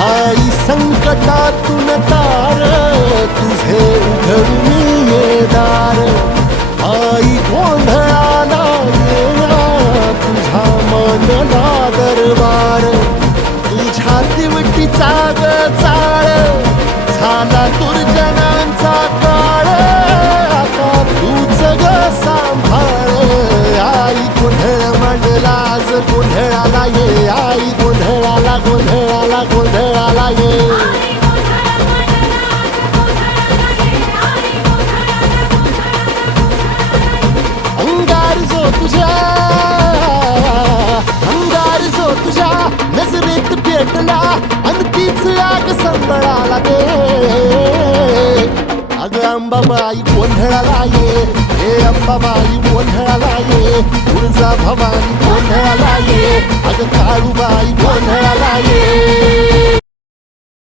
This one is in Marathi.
आई संकटातून तार तुझे उघडून ये दार आई गोंधळाला येणा तुझा मनला दरबार तुझ्या दिवटीचा ग चाळ झाला दुर्जनांचा काळ आता तूच ग सांभाळ आई गोंधळ मांडला आज गोंधळाला ये आई गोंधळाला गोंधळाला गोंधळाला ये अंगार जो तुझ्या नजरेत पेटला आणि तीच आग संबळाला दे अग अंबाबाई गोंधळाला ये हे अंबाबाई गोंधळाला ये तुळजा भवानी गोंधळाला ये अग काळूबाई गोंधळाला ये